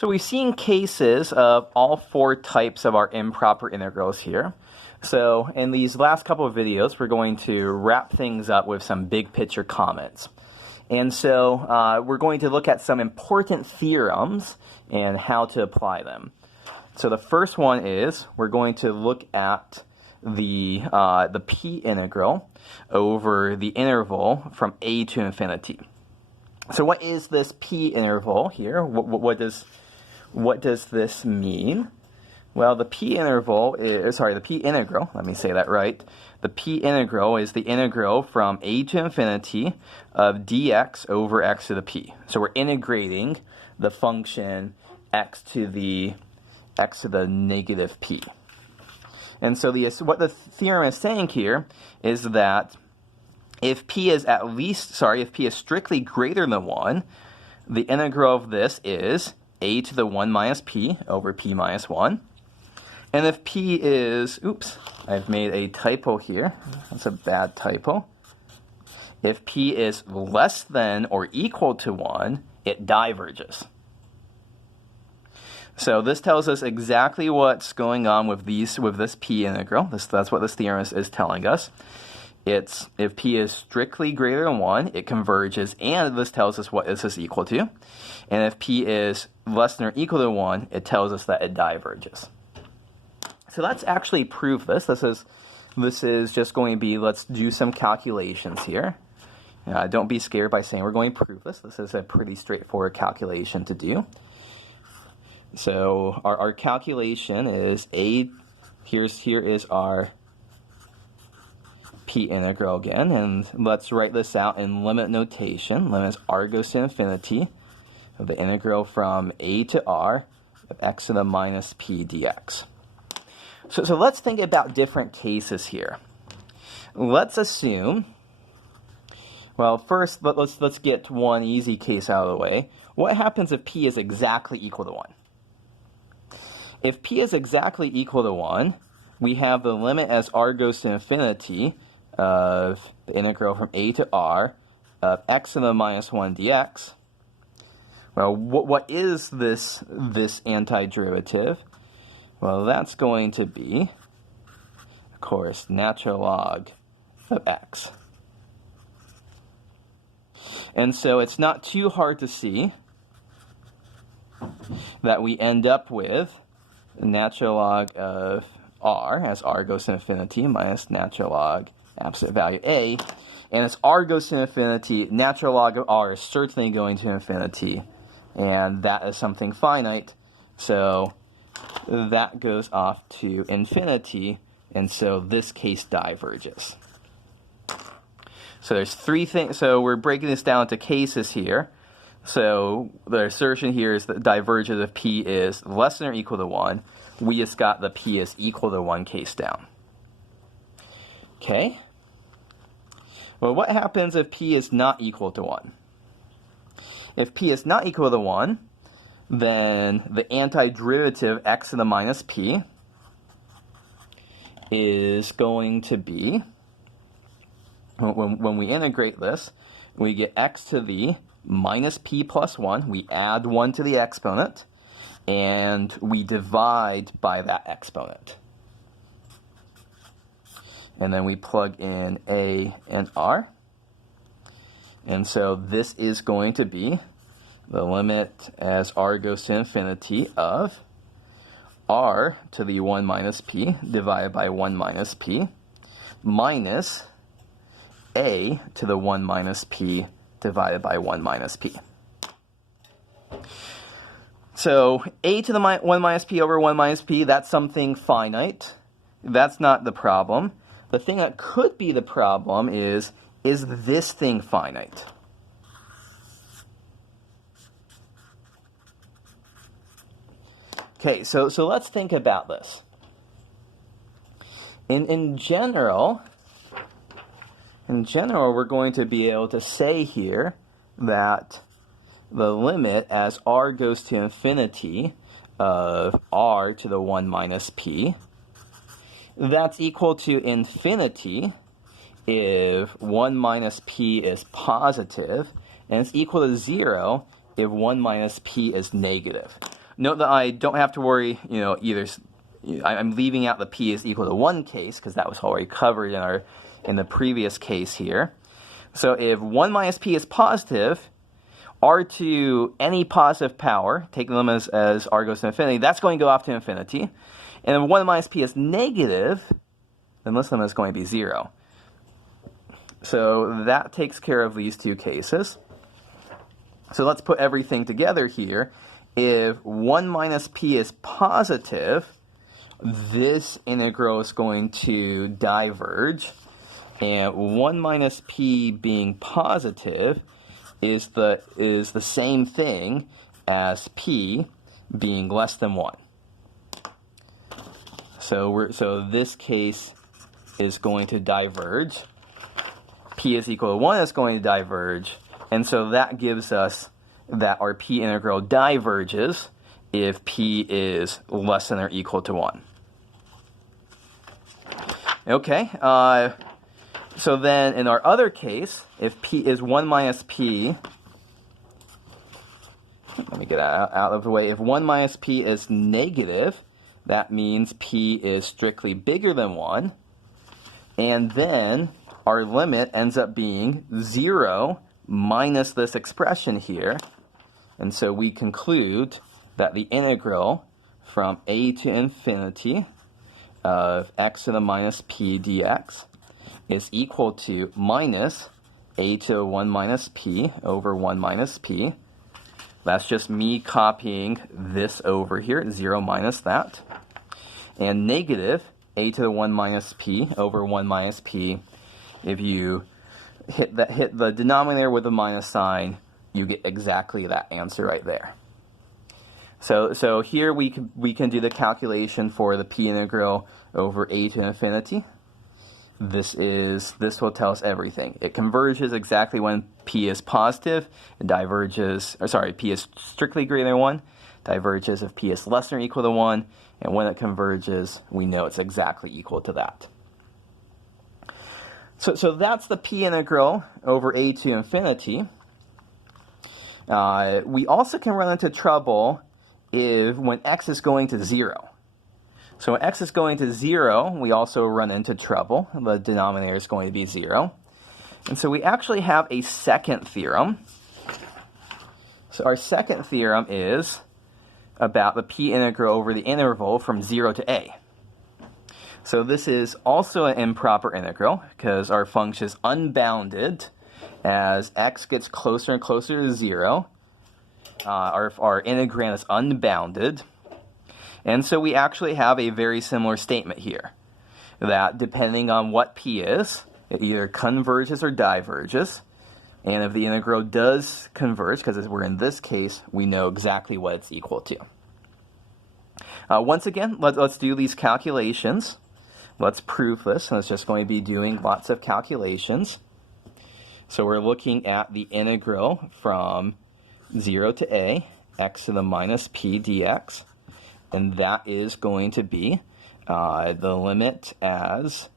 So we've seen cases of all four types of our improper integrals here. So in these last couple of videos, we're going to wrap things up with some big picture comments. And so we're going to look at some important theorems and how to apply them. So the first one is we're going to look at the p integral over the interval from a to infinity. So what is this p interval here? What does this mean? Well, the p integral, let me say that right. The p integral is the integral from a to infinity of dx over x to the p. So we're integrating the function x to the negative p. And so what the theorem is saying here is that if p is strictly greater than 1, the integral of this is a to the 1 minus p over p minus 1. And if p is, I've made a typo here. That's a bad typo. If p is less than or equal to 1, it diverges. So this tells us exactly what's going on with this p integral. That's what this theorem is telling us. It's if p is strictly greater than 1, it converges, and this tells us what this is equal to. And if p is less than or equal to 1, it tells us that it diverges. So let's actually prove this. This is just going to be, let's do some calculations here. Don't be scared by saying we're going to prove this. This is a pretty straightforward calculation to do. So our calculation is here is our p integral again, and let's write this out in limit notation. Limit as r goes to infinity of the integral from a to r of x to the minus p dx. So let's think about different cases here. Let's assume, well, first let's get one easy case out of the way. What happens if p is exactly equal to 1? If p is exactly equal to 1, we have the limit as r goes to infinity of the integral from a to r of x to the minus 1 dx. Well, what is this antiderivative? Well, that's going to be, of course, natural log of x. And so it's not too hard to see that we end up with the natural log of r, as r goes to infinity, minus natural log absolute value a. And as r goes to infinity, natural log of r is certainly going to infinity, and that is something finite. So that goes off to infinity, and so this case diverges. So there's three things. So we're breaking this down into cases here. So the assertion here is that divergence of p is less than or equal to 1. We just got the p is equal to 1 case down. Okay. Well, what happens if p is not equal to 1? If p is not equal to 1, then the antiderivative x to the minus p is going to be, when we integrate this, we get x to the minus p plus 1. We add 1 to the exponent, and we divide by that exponent. And then we plug in a and r. And so this is going to be the limit as r goes to infinity of r to the 1 minus p divided by 1 minus p minus a to the 1 minus p divided by 1 minus p. So a to the 1 minus p over 1 minus p, that's something finite. That's not the problem. The thing that could be the problem is this thing finite? Okay, so let's think about this. In general, we're going to be able to say here that the limit as r goes to infinity of r to the 1 minus p, that's equal to infinity if 1 minus p is positive, and it's equal to 0 if 1 minus p is negative. note that I don't have to worry, either. I'm leaving out the p is equal to 1 case, because that was already covered in the previous case here. So if 1 minus p is positive, r to any positive power, taking them as r goes to infinity, that's going to go off to infinity. And if 1 minus p is negative, then this limit is going to be 0. So that takes care of these two cases. So let's put everything together here. If 1 minus p is positive, this integral is going to diverge. And 1 minus p being positive is the same thing as p being less than 1. So this case is going to diverge. P is equal to 1 is going to diverge. And so that gives us that our p integral diverges if p is less than or equal to 1. Okay, so then in our other case, if p is 1 minus p, let me get that out of the way. If 1 minus p is negative, that means p is strictly bigger than 1. And then our limit ends up being 0 minus this expression here. And so we conclude that the integral from a to infinity of x to the minus p dx is equal to minus a to 1 minus p over 1 minus p. That's just me copying this over here, 0 minus that. And negative a to the 1 minus p over 1 minus p. If you hit the denominator with a minus sign, you get exactly that answer right there. So here we can do the calculation for the p integral over a to infinity. This will tell us everything. It converges exactly when p is positive. It diverges, p is strictly greater than 1. Diverges if p is less than or equal to 1. And when it converges, we know it's exactly equal to that. So that's the p integral over a to infinity. We also can run into trouble when x is going to 0. So when x is going to 0, we also run into trouble. The denominator is going to be 0. And so we actually have a second theorem. So our second theorem is about the p integral over the interval from 0 to a. So this is also an improper integral because our function is unbounded as x gets closer and closer to 0. Our integrand is unbounded. And so we actually have a very similar statement here, that depending on what p is, it either converges or diverges. And if the integral does converge, because we're in this case, we know exactly what it's equal to. Once again, let's do these calculations. Let's prove this, and it's just going to be doing lots of calculations. So we're looking at the integral from 0 to a, x to the minus p dx. And that is going to be the limit as,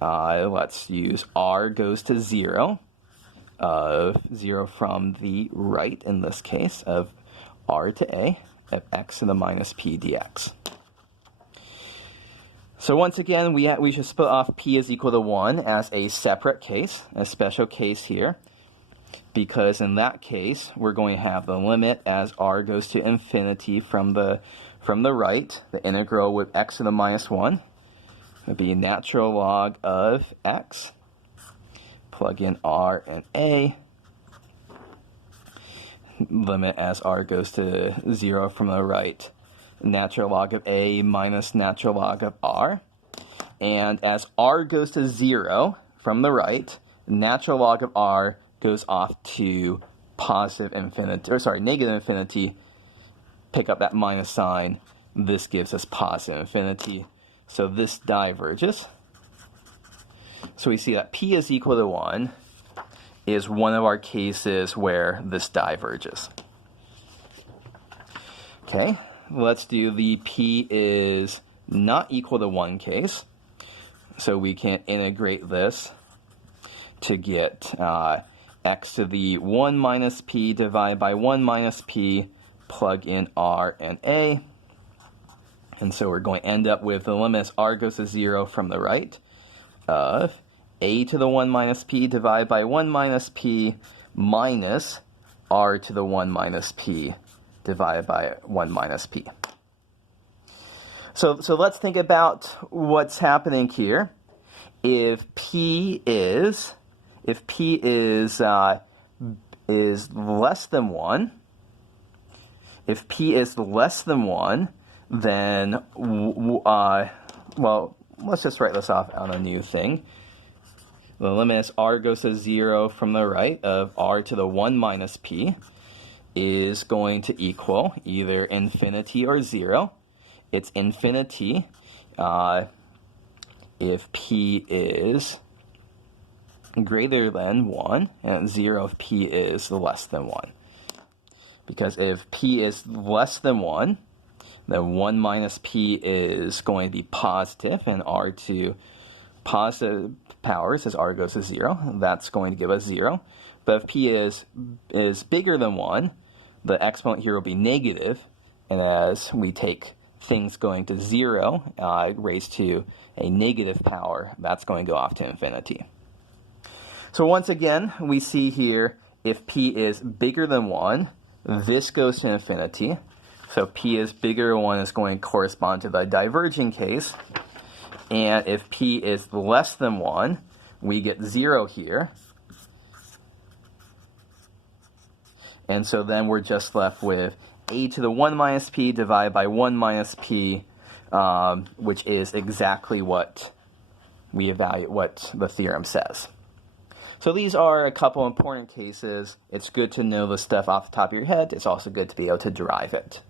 let's use r goes to 0, of 0 from the right, in this case, of r to a, of x to the minus p dx. So once again, we should split off p is equal to 1 as a separate case, a special case here, because in that case, we're going to have the limit as r goes to infinity from the right, the integral with x to the minus 1 would be natural log of x. Plug in r and a. Limit as r goes to 0 from the right, natural log of a minus natural log of r. And as r goes to 0 from the right, natural log of r goes off to negative infinity. Pick up that minus sign. This gives us positive infinity. So this diverges. So we see that p is equal to 1 is one of our cases where this diverges. Okay, let's do the p is not equal to 1 case. So we can integrate this to get x to the 1 minus p divided by 1 minus p plug in r and a. And so we're going to end up with the limit as r goes to 0 from the right of a to the 1 minus p divided by 1 minus p minus r to the 1 minus p divided by 1 minus p. So let's think about what's happening here. If p is less than 1, if p is less than 1, then well, let's just write this off on a new thing. The limit as r goes to 0 from the right of r to the 1 minus p is going to equal either infinity or 0. It's infinity if p is greater than 1, and 0 if p is less than 1. Because if p is less than 1, then 1 minus p is going to be positive, and r to positive powers as r goes to 0. That's going to give us 0. But if p is bigger than 1, the exponent here will be negative, and as we take things going to 0 raised to a negative power, that's going to go off to infinity. So once again, we see here if p is bigger than 1, this goes to infinity. So p is bigger than 1 is going to correspond to the diverging case. And if p is less than 1, we get 0 here. And so then we're just left with a to the 1 minus p divided by 1 minus p, which is exactly what we evaluate, what the theorem says. So these are a couple important cases. It's good to know this stuff off the top of your head. It's also good to be able to derive it.